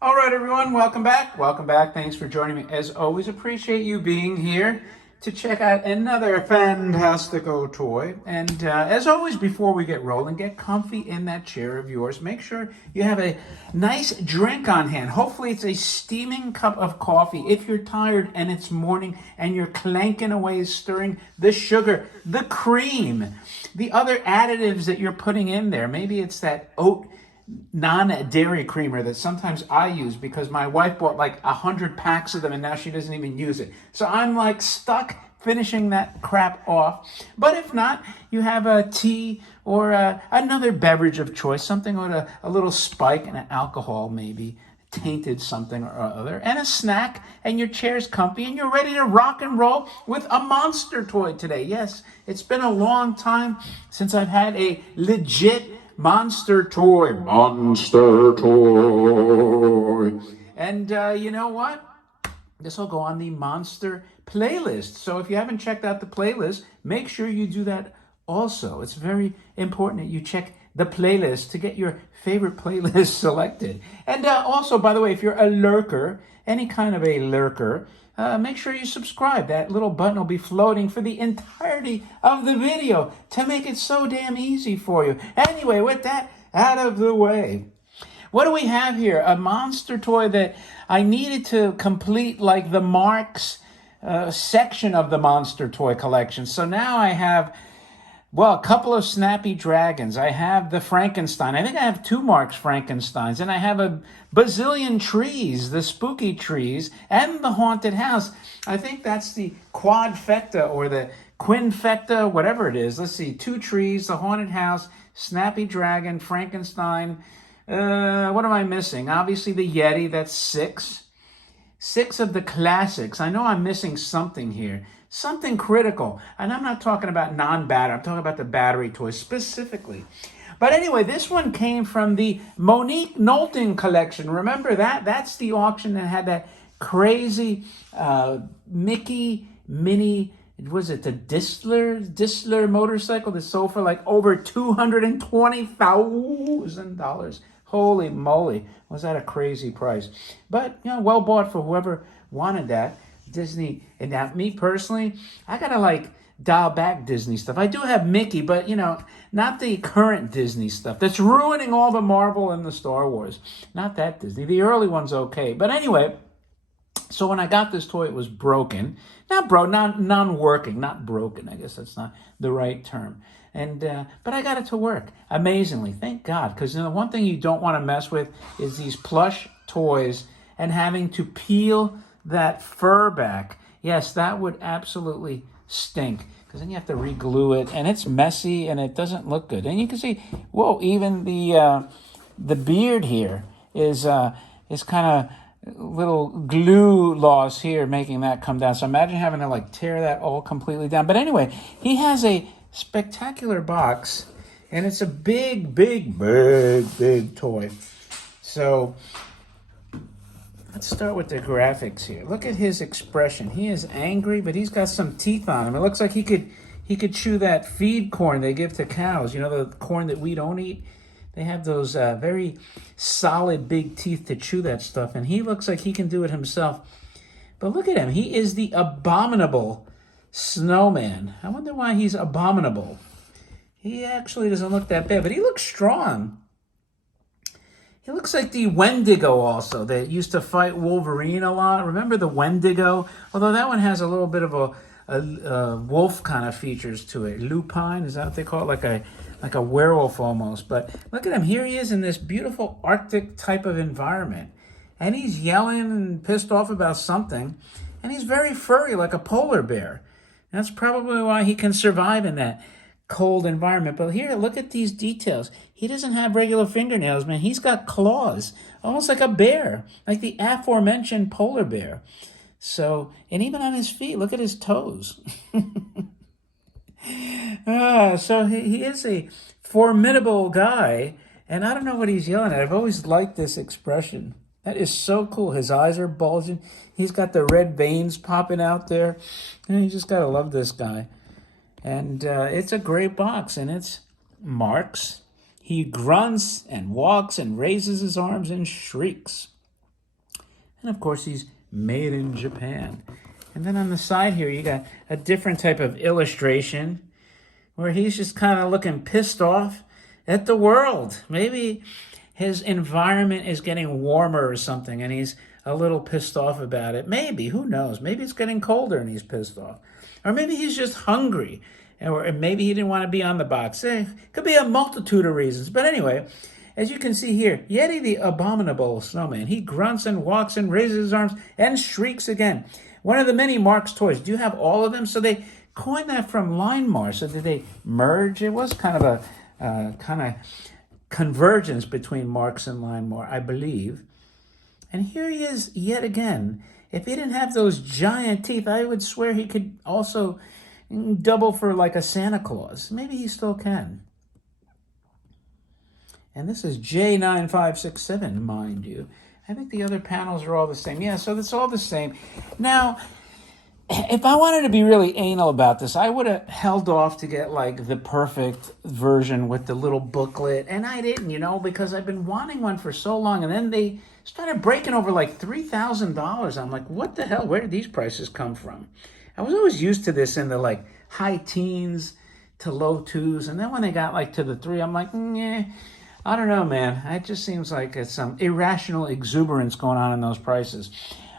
All right, everyone, welcome back. Welcome back. Thanks for joining me. As always, appreciate you being here to check out another fantastical toy. And as always, before we get rolling, get comfy in that chair of yours. Make sure you have a nice drink on hand. Hopefully, it's a steaming cup of coffee. If you're tired and it's morning and you're clanking away, stirring the sugar, the cream, the other additives that you're putting in there. Maybe it's that oat non-dairy creamer that sometimes I use because my wife bought like 100 packs of them and now she doesn't even use it. So I'm like stuck finishing that crap off. But if not, you have a tea or another beverage of choice, something with a little spike and alcohol maybe, tainted something or other, and a snack, and your chair's comfy, and you're ready to rock and roll with a monster toy today. Yes, it's been a long time since I've had a legit monster toy. Monster toy. And you know what? This will go on the monster playlist. So if you haven't checked out the playlist, make sure you do that also. It's very important that you check the playlist to get your favorite playlist selected. And also, by the way, if you're a lurker, any kind of a lurker, make sure you subscribe. That little button will be floating for the entirety of the video to make it so damn easy for you. Anyway, with that out of the way, what do we have here? A monster toy that I needed to complete like the Marx section of the monster toy collection. So now I have, well, a couple of snappy dragons. I have the Frankenstein. I think I have two Marx Frankensteins. And I have a bazillion trees, the spooky trees, and the haunted house. I think that's the quadfecta or the quinfecta, whatever it is. Let's see, two trees, the haunted house, snappy dragon, Frankenstein. What am I missing? Obviously the Yeti, that's six. Six of the classics. I know I'm missing something here. Something critical. And I'm not talking about non-battery. I'm talking about the battery toys specifically. But anyway, this one came from the Monique Knowlton collection. Remember that? That's the auction that had that crazy Mickey Mini, was it the Distler motorcycle that sold for like over $220,000. Holy moly, was that a crazy price? But, you know, well bought for whoever wanted that. Disney, and now me personally, I gotta like dial back Disney stuff. I do have Mickey, but you know, not the current Disney stuff that's ruining all the Marvel and the Star Wars. Not that Disney. The early one's okay. But anyway, so when I got this toy, it was broken. Not non-working, not broken. I guess that's not the right term. And but I got it to work amazingly, thank God. Because you know, one thing you don't want to mess with is these plush toys and having to peel that fur back. Yes, that would absolutely stink because then you have to re-glue it, and it's messy and it doesn't look good. And you can see, whoa, even the beard here is kind of little glue loss here, making that come down. So imagine having to like tear that all completely down. But anyway, he has a spectacular box, and it's a big toy. So let's start with the graphics here. Look at his expression. He is angry, but he's got some teeth on him. It looks like he could chew that feed corn they give to cows. You know, the corn that we don't eat. They have those very solid big teeth to chew that stuff, and he looks like he can do it himself. But look at him. He is the abominable snowman. I wonder why he's abominable. He actually doesn't look that bad, but he looks strong. He looks like the Wendigo also that used to fight Wolverine a lot. Remember the Wendigo? Although that one has a little bit of a wolf kind of features to it. Lupine, is that what they call it? Like a werewolf almost. But look at him. Here he is in this beautiful Arctic type of environment. And he's yelling and pissed off about something. And he's very furry, like a polar bear. That's probably why he can survive in that cold environment. But here, look at these details. He doesn't have regular fingernails, man. He's got claws, almost like a bear, like the aforementioned polar bear. So, and even on his feet, look at his toes. So he is a formidable guy, and I don't know what he's yelling at. I've always liked this expression. That is so cool. His eyes are bulging. He's got the red veins popping out there. And you just got to love this guy. And it's a great box, and it's Marx. He grunts and walks and raises his arms and shrieks. And of course, he's made in Japan. And then on the side here, you got a different type of illustration where he's just kind of looking pissed off at the world. Maybe his environment is getting warmer or something, and he's a little pissed off about it. Maybe, who knows? Maybe it's getting colder and he's pissed off. Or maybe he's just hungry. Or maybe he didn't want to be on the box. Could be a multitude of reasons. But anyway, as you can see here, Yeti the abominable snowman. He grunts and walks and raises his arms and shrieks again. One of the many Marx toys. Do you have all of them? So they coined that from Line Mars. So did they merge? It was kind of a kind of convergence between Marx and Line Mars, I believe. And here he is yet again. If he didn't have those giant teeth, I would swear he could also double for like a Santa Claus. Maybe he still can. And this is J9567, mind you. I think the other panels are all the same. Yeah, so it's all the same. Now, if I wanted to be really anal about this, I would have held off to get like the perfect version with the little booklet. And I didn't, because I've been wanting one for so long. And then they started breaking over like $3,000. I'm like, what the hell? Where did these prices come from? I was always used to this in the like high teens to low twos. And then when they got like to the three, I'm like, I don't know, man. It just seems like it's some irrational exuberance going on in those prices.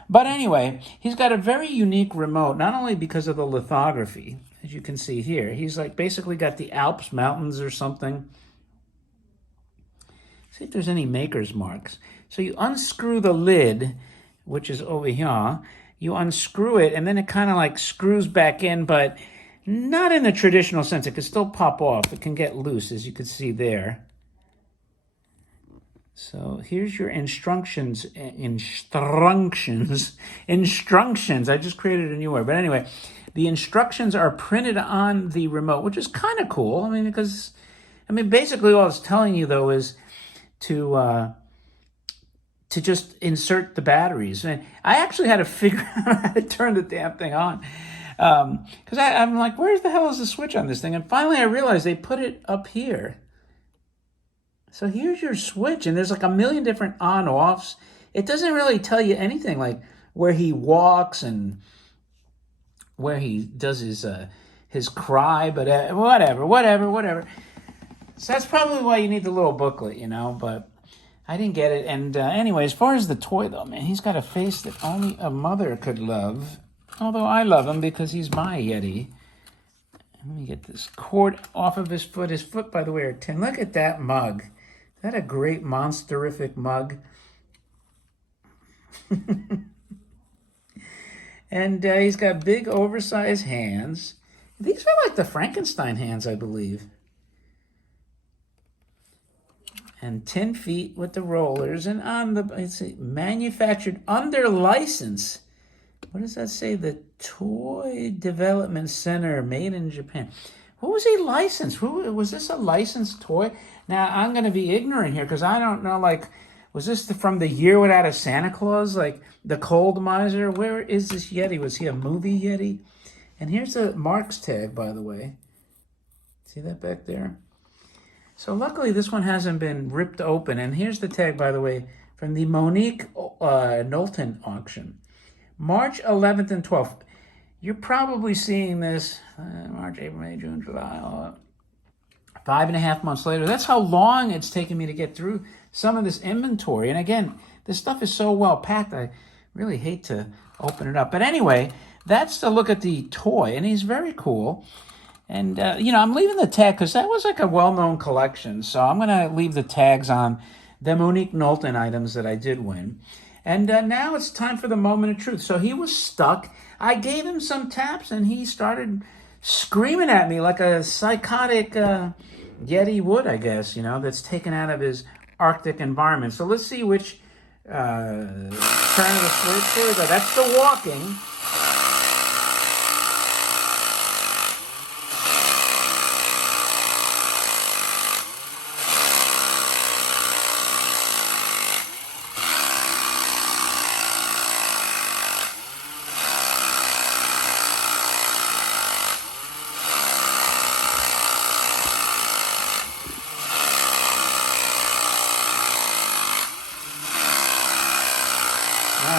But anyway, he's got a very unique remote, not only because of the lithography, as you can see here. He's like basically got the Alps mountains or something. See if there's any maker's marks. So you unscrew the lid, which is over here. You unscrew it, and then it kind of like screws back in, but not in the traditional sense. It can still pop off. It can get loose, as you can see there. So here's your instructions. Instructions. I just created a new word. But anyway, the instructions are printed on the remote, which is kind of cool. Because basically all it's telling you, though, is to just insert the batteries. And I actually had to figure out how to turn the damn thing on. Because I'm like, where the hell is the switch on this thing? And finally I realized they put it up here. So here's your switch, and there's like a million different on-offs. It doesn't really tell you anything, like where he walks and where he does his cry, but whatever. So that's probably why you need the little booklet, but I didn't get it. And anyway, as far as the toy, though, man, he's got a face that only a mother could love, although I love him because he's my Yeti. Let me get this cord off of his foot. His foot, by the way, are tin. Look at that mug. Is that a great monsterific mug? And he's got big oversized hands. These are like the Frankenstein hands, I believe. And 10 feet with the rollers. And on the, it's manufactured under license. What does that say? The Toy Development Center, made in Japan. Who was he licensed? Was this a licensed toy? Now, I'm going to be ignorant here because I don't know, was this from the Year Without a Santa Claus? Like the Cold Miser? Where is this Yeti? Was he a movie Yeti? And here's the Marx tag, by the way. See that back there? So luckily, this one hasn't been ripped open. And here's the tag, by the way, from the Monique Knowlton auction. March 11th and 12th. You're probably seeing this March, April, May, June, July, 5.5 months later. That's how long it's taken me to get through some of this inventory. And again, this stuff is so well packed, I really hate to open it up. But anyway, that's the look at the toy, and he's very cool. And, I'm leaving the tag because that was like a well-known collection. So I'm going to leave the tags on the Monique Knowlton items that I did win. And now it's time for the moment of truth. So he was stuck. I gave him some taps, and he started screaming at me like a psychotic Yeti would, I guess, that's taken out of his Arctic environment. So let's see which turn of the switch. Here we go. That's the walking. All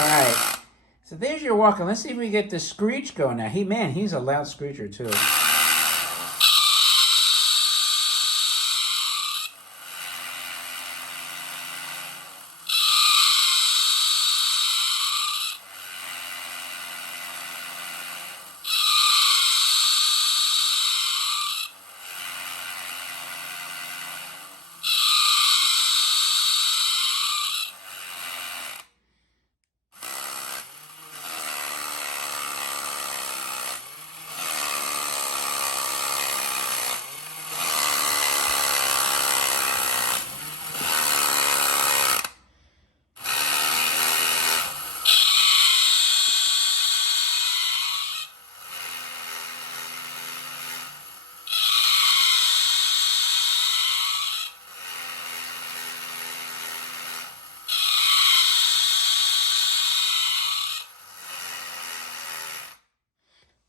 So there's your walking. Let's see if we get the screech going now. He's a loud screecher too.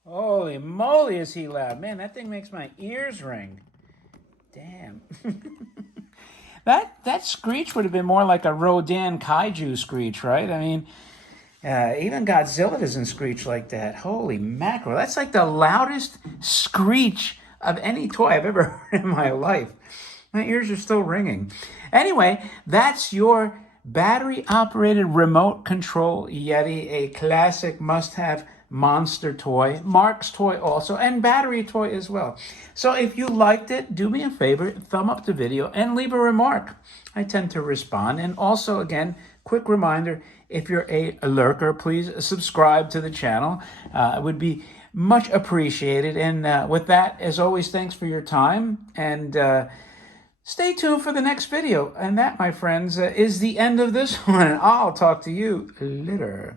Holy moly, is he loud. Man, that thing makes my ears ring. Damn. That screech would have been more like a Rodan kaiju screech, right? I mean, even Godzilla doesn't screech like that. Holy mackerel. That's like the loudest screech of any toy I've ever heard in my life. My ears are still ringing. Anyway, that's your battery-operated remote control Yeti, a classic must-have monster toy, Marx toy also, and battery toy as well. So if you liked it, do me a favor, thumb up the video and leave a remark. I tend to respond. And also, again, quick reminder, if you're a lurker, please subscribe to the channel. It would be much appreciated. And with that, as always, thanks for your time. And stay tuned for the next video. And that, my friends, is the end of this one. I'll talk to you later.